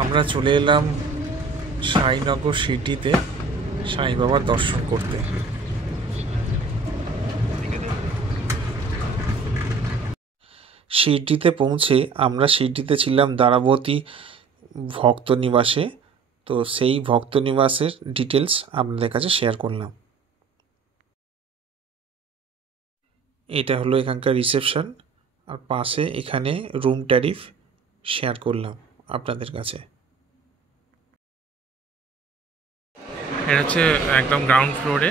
আমরা চলে এলাম সাইনগর সিটিতে সাই বাবার দর্শন করতে। শিরডিতে পৌঁছে আমরা শিরডিতে ছিলাম দ্বারাবতী ভক্ত নিবাসে। তো সেই ভক্ত নিবাসের ডিটেলস আপনাদের কাছে শেয়ার করলাম। এটা হলো এখানকার রিসেপশন, আর পাশে এখানে রুম ট্যারিফ শেয়ার করলাম আপনাদের কাছে। এটা হচ্ছে একদম গ্রাউন্ড ফ্লোরে,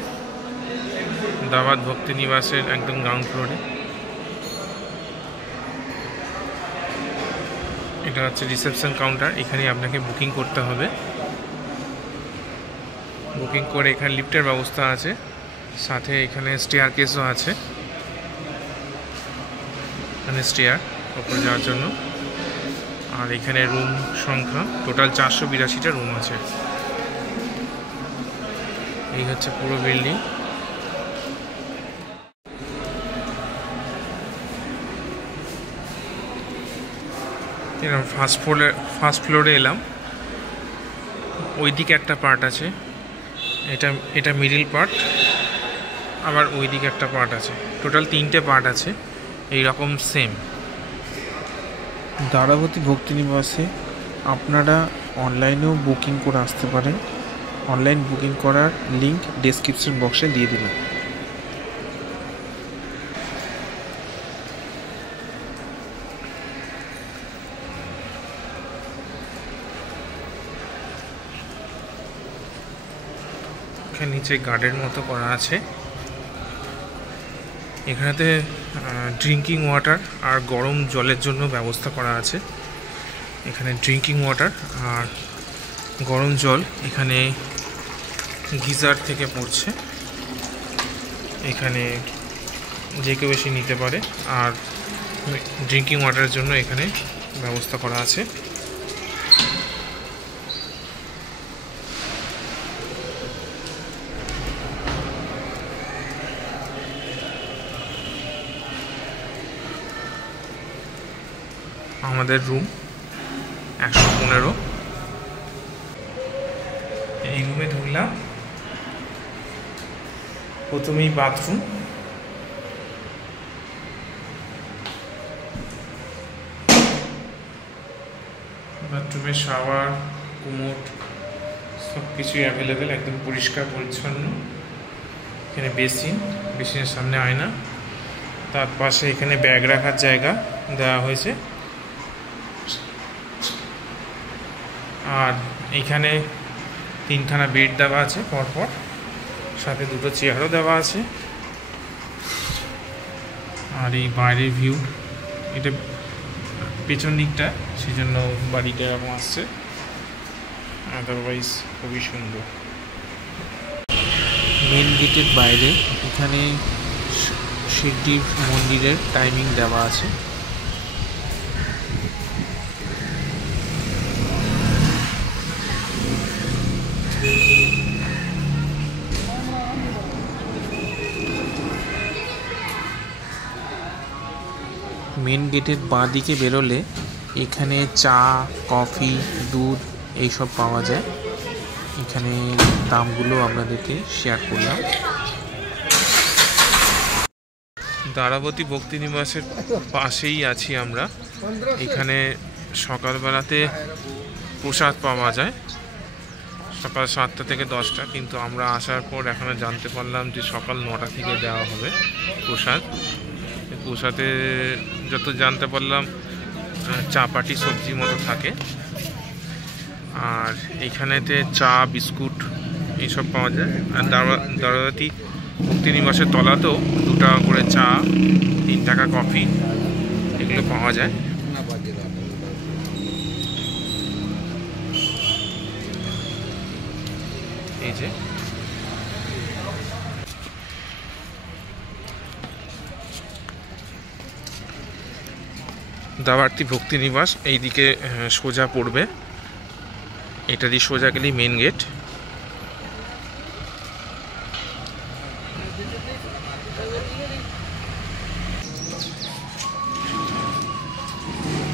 দাওয়াত ভক্তি নিবাসের একদম গ্রাউন্ড ফ্লোরে। এটা হচ্ছে রিসেপশন কাউন্টার, এখানে আপনাকে বুকিং করতে হবে। বুকিং করে এখানে লিফটের ব্যবস্থা আছে, সাথে এখানে স্টেয়ার কেসও আছে, এখানে স্টেয়ার উপরে যাওয়ার জন্য। আর এখানে রুম সংখ্যা টোটাল 482টা রুম আছে। এই হচ্ছে পুরো বিল্ডিং। এরকম ফার্স্ট ফ্লোরে এলাম। ওইদিকে একটা পার্ট আছে, এটা মিডিল পার্ট, আবার ওইদিকে একটা পার্ট আছে। টোটাল 3টে পার্ট আছে এইরকম সেম। দ্বারাবতী ভক্তি নিবাসে আপনারা অনলাইনেও বুকিং করে আসতে পারেন। অনলাইন বুকিং করার লিঙ্ক ডেসক্রিপশন বক্সে দিয়ে দিলাম। এখানে নিচে গার্ডের মতো করা আছে। এখানেতে ড্রিঙ্কিং ওয়াটার আর গরম জলের জন্য ব্যবস্থা করা আছে। এখানে ড্রিঙ্কিং ওয়াটার আর গরম জল এখানে গিজার থেকে পড়ছে, এখানে যে কেউ বেশি নিতে পারে। আর ড্রিঙ্কিং ওয়াটারের জন্য এখানে ব্যবস্থা করা আছে। আমাদের রুম 115। এই রুমে ঢুকলাম, প্রথমেই বাথরুম। বাথরুমে শাওয়ার, কুমোড সব কিছুই অ্যাভেলেবেল, একদম পরিষ্কার পরিচ্ছন্ন। এখানে বেসিনের সামনে আয়না, তার পাশে এখানে ব্যাগ রাখার জায়গা দেওয়া হয়েছে। আর এইখানে 3খানা বেড দেওয়া আছে পরপর, সাথে 2টো চেয়ারও দেওয়া আছে। আর এই বাইরের ভিউ, এটা পেছন দিকটা, সেই জন্য বাড়িটা এরকম আসছে। আদারওয়াইজ খুবই সুন্দর। মেন গেটের বাইরে এখানে শিরডি মন্দিরের টাইমিং দেওয়া আছে। মেন গেটের বাঁ দিকে বেরোলে এখানে চা, কফি, দুধ এইসব পাওয়া যায়। এখানে দামগুলো আপনাদেরকে শেয়ার করলাম। দ্বারাবতী ভক্তি নিবাসের পাশেই আছি আমরা। এখানে সকালবেলাতে প্রসাদ পাওয়া যায়, সকাল 7টা থেকে 10টা, কিন্তু আমরা আসার পর এখানে জানতে পারলাম যে সকাল 9টা থেকে দেওয়া হবে প্রসাদ। প্রসাদে যত জানতে পারলাম চাপাটি সবজি মতো থাকে। আর এইখানেতে চা, বিস্কুট এইসব পাওয়া যায়। আর দ্বারাবতী ভক্তি নিবাসের তলাতেও 2 টাকা করে চা, 3 টাকা কফি এগুলো পাওয়া যায়। এই যে দ্বারাবতী ভক্তি নিবাস এইদিকে সোজা পড়বে, এটা দিয়ে সোজা গেলেই মেন গেট।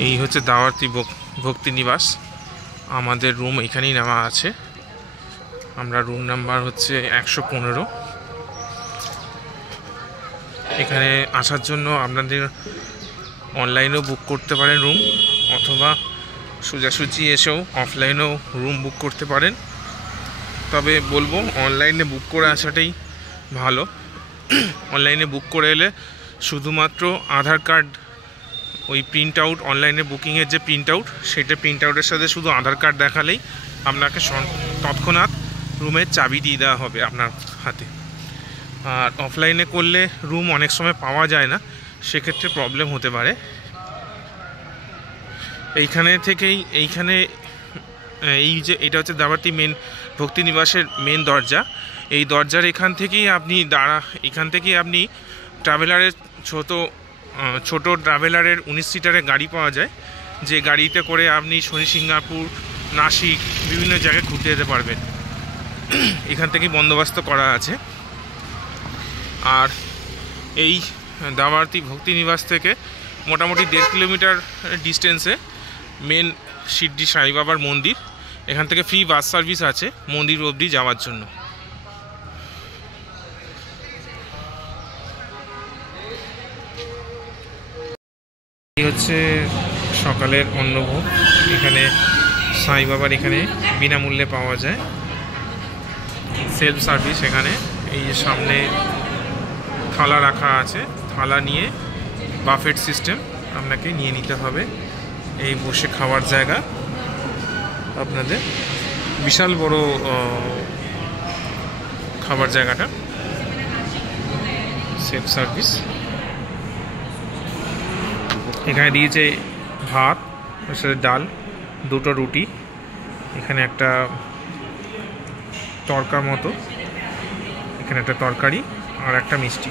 এই হচ্ছে দ্বারাবতী ভক্তি নিবাস। আমাদের রুম এখানেই নেওয়া আছে। আমরা রুম নাম্বার হচ্ছে 115। এখানে আসার জন্য আপনাদের অনলাইনেও বুক করতে পারেন রুম, অথবা সোজাসুজি এসেও অফলাইনেও রুম বুক করতে পারেন। তবে বলবো অনলাইনে বুক করে আসাটাই ভালো। অনলাইনে বুক করে এলে শুধুমাত্র আধার কার্ড, ওই প্রিন্ট আউট, অনলাইনে বুকিংয়ের যে প্রিন্ট আউট, সেটা প্রিন্ট আউটের সাথে শুধু আধার কার্ড দেখালেই আপনাকে তৎক্ষণাৎ রুমের চাবি দিয়ে দেওয়া হবে আপনার হাতে। আর অফলাইনে করলে রুম অনেক সময় পাওয়া যায় না, সেক্ষেত্রে প্রবলেম হতে পারে। এইখানে এই যে এটা হচ্ছে দাবাতি মেন ভক্তি নিবাসের মেন দরজা। এই দরজার এখান থেকেই আপনি ট্রাভেলারের ছোট ট্রাভেলারের 19 সিটারের গাড়ি পাওয়া যায়, যে গাড়িতে করে আপনি শনি সিঙ্গাপুর, নাসিক বিভিন্ন জায়গায় ঘুরতে যেতে পারবেন। এখান থেকেই বন্দোবস্ত করা আছে। আর এই দাবাতি ভক্তি নিবাস থেকে মোটামুটি 1.5 কিলোমিটার ডিস্টেন্সে মেন শিরডি সাই বাবার মন্দির। এখান থেকে ফ্রি বাস সার্ভিস আছে মন্দির অবধি যাওয়ার জন্য। এই হচ্ছে সকালের অন্নভোগ। এখানে সাই বাবার এখানে বিনামূল্যে পাওয়া যায়, সেলফ সার্ভিস। এখানে এই যে সামনে থালা রাখা আছে, থালা নিয়ে বাফেট সিস্টেম আপনাকে নিয়ে নিতে হবে। এই বসে খাওয়ার জায়গা আপনাদের, বিশাল বড় খাবার জায়গাটা, সেলফ সার্ভিস। এখানে দিয়েছে ভাত, তার সাথে ডাল, 2টো রুটি, এখানে একটা তরকার মতো, এখানে একটা তরকারি আর একটা মিষ্টি।